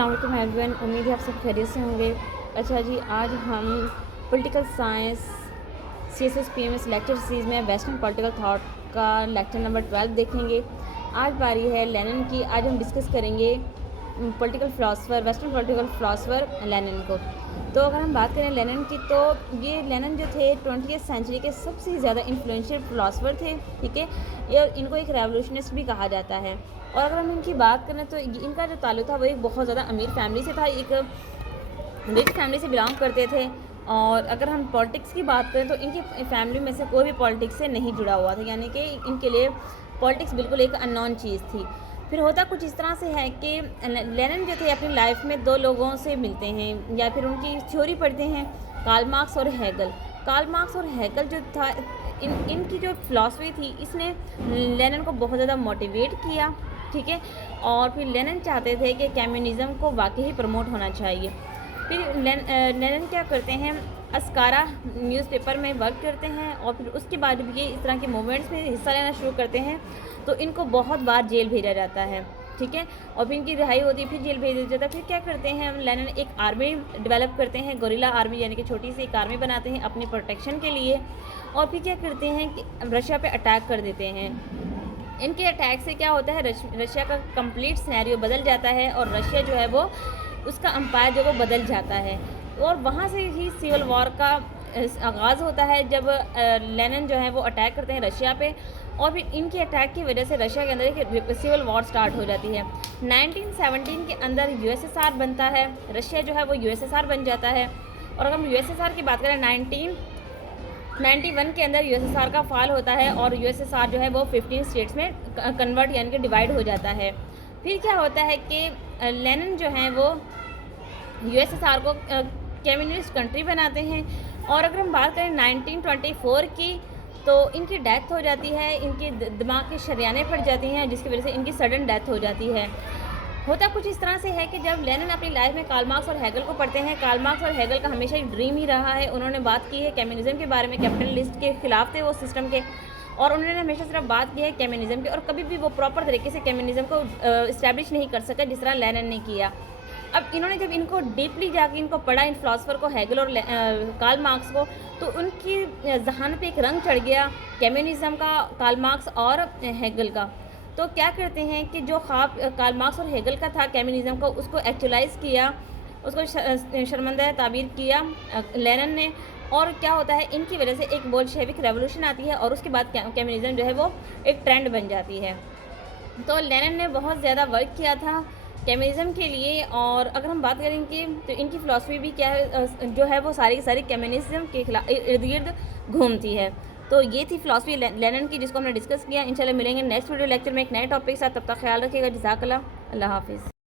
अस्सलाम वालेकुम एवरीवन, उम्मीद है आप सब खैरियत से होंगे। अच्छा जी, आज हम political science CSS-PMS lecture series में वेस्टर्न पॉलिटिकल थाट का लेक्चर नंबर 12 देखेंगे। आज बारी है लेनिन की। आज हम डिस्कस करेंगे political philosopher, western political philosopher Lenin को। तो अगर हम बात करें लेनिन की, तो ये लेनिन जो थे 20वीं सेंचुरी के सबसे ज़्यादा इन्फ्लुएंशियल फ़िलासफ़र थे, ठीक है। ये इनको एक रेवोल्यूशनिस्ट भी कहा जाता है। और अगर हम इनकी बात करें तो इनका जो ताल्लुक था वो एक बहुत ज़्यादा अमीर फैमिली से था, एक रिच फैमिली से बिलोंग करते थे। और अगर हम पॉलिटिक्स की बात करें तो इनकी फैमिली में से कोई भी पॉलिटिक्स से नहीं जुड़ा हुआ था, यानी कि इनके लिए पॉलिटिक्स बिल्कुल एक अननोन चीज़ थी। फिर होता कुछ इस तरह से है कि लेनिन जो थे अपनी लाइफ में दो लोगों से मिलते हैं या फिर उनकी थ्योरी पढ़ते हैं, कार्ल मार्क्स और हेगल। कार्ल मार्क्स और हेगल जो था, इनकी जो फिलॉसफी थी, इसने लेनिन को बहुत ज़्यादा मोटिवेट किया, ठीक है। और फिर लेनिन चाहते थे कि कम्युनिज़्म को वाकई ही प्रमोट होना चाहिए। फिर लेनिन क्या करते हैं, अस्कारा न्यूज़पेपर में वर्क करते हैं और फिर उसके बाद भी ये इस तरह के मूवमेंट्स में हिस्सा लेना शुरू करते हैं। तो इनको बहुत बार जेल भेजा जाता है, ठीक है। और फिर इनकी रिहाई होती है, फिर जेल भेज दिया जाता है। फिर क्या करते हैं, लेनिन एक आर्मी डेवलप करते हैं, गोरिल्ला आर्मी, यानी कि छोटी सी एक आर्मी बनाते हैं अपनी प्रोटेक्शन के लिए। और फिर क्या करते हैं कि रशिया पे अटैक कर देते हैं। इनके अटैक से क्या होता है, रशिया का कंप्लीट सिनेरियो बदल जाता है और रशिया जो है वो उसका अंपायर जो वो बदल जाता है। और वहाँ से ही सिविल वॉर का आगाज़ होता है, जब लेनिन जो है वो अटैक करते हैं रशिया पे। और फिर इनके अटैक की वजह से रशिया के अंदर एक सिविल वॉर स्टार्ट हो जाती है। 1917 के अंदर USSR बनता है, रशिया जो है वो USSR बन जाता है। और अगर हम USSR की बात करें, 1991 के अंदर USSR का फॉल होता है और USSR जो है वो 15 स्टेट्स में कन्वर्ट यानी कि डिवाइड हो जाता है। फिर क्या होता है कि लेनिन जो है वो USSR को कम्युनिस्ट कंट्री बनाते हैं। और अगर हम बात करें 1924 की, तो इनकी डेथ हो जाती है, इनके दिमाग की शरेयानें फट जाती हैं, जिसकी वजह से इनकी सडन डेथ हो जाती है। होता कुछ इस तरह से है कि जब लेनिन अपनी लाइफ में कार्ल मार्क्स और हेगल को पढ़ते हैं, कार्ल मार्क्स और हेगल का हमेशा एक ड्रीम ही रहा है। उन्होंने बात की है कम्युनिज़्म के बारे में, कैपिटलिस्ट के खिलाफ थे वो सिस्टम के, और उन्होंने हमेशा सिर्फ बात की है कम्युनिज़्म की, और कभी भी वो प्रॉपर तरीके से कम्युनिज़्म को इस्टेब्लिश नहीं कर सका जिस तरह लेनिन ने किया। अब इन्होंने जब इनको डीपली जाके इनको पढ़ा, इन फिलासफ़र को, हेगल और कार्ल मार्क्स को, तो उनकी ज़हन पे एक रंग चढ़ गया कम्युनिज़्म का, कार्ल मार्क्स और हेगल का। तो क्या करते हैं कि जो ख्वाब कार्ल मार्क्स और हेगल का था कम्युनिज़्म को, उसको एक्चुअलाइज़ किया, उसको शर्मंदा ताबीर किया लेनिन ने। और क्या होता है, इनकी वजह से एक बोल्शेविक रेवोल्यूशन आती है और उसके बाद कम्युनिज़्म जो है वो एक ट्रेंड बन जाती है। तो लेनिन ने बहुत ज़्यादा वर्क किया था कम्युनिज़्म के लिए। और अगर हम बात करेंगे तो इनकी फ़िलासफ़ी भी क्या है, जो है वो सारी की सारी कम्युनिज़्म के खिलाफ इर्द गिर्द घूमती है। तो ये थी फ़िलासफ़ी लेनिन की, जिसको हमने डिस्कस किया। इंशाल्लाह मिलेंगे नेक्स्ट वीडियो लेक्चर में एक नए टॉपिक के साथ। तब तक ख्याल रखिएगा। जज़ाकल्लाह, अल्लाह हाफ़िज़।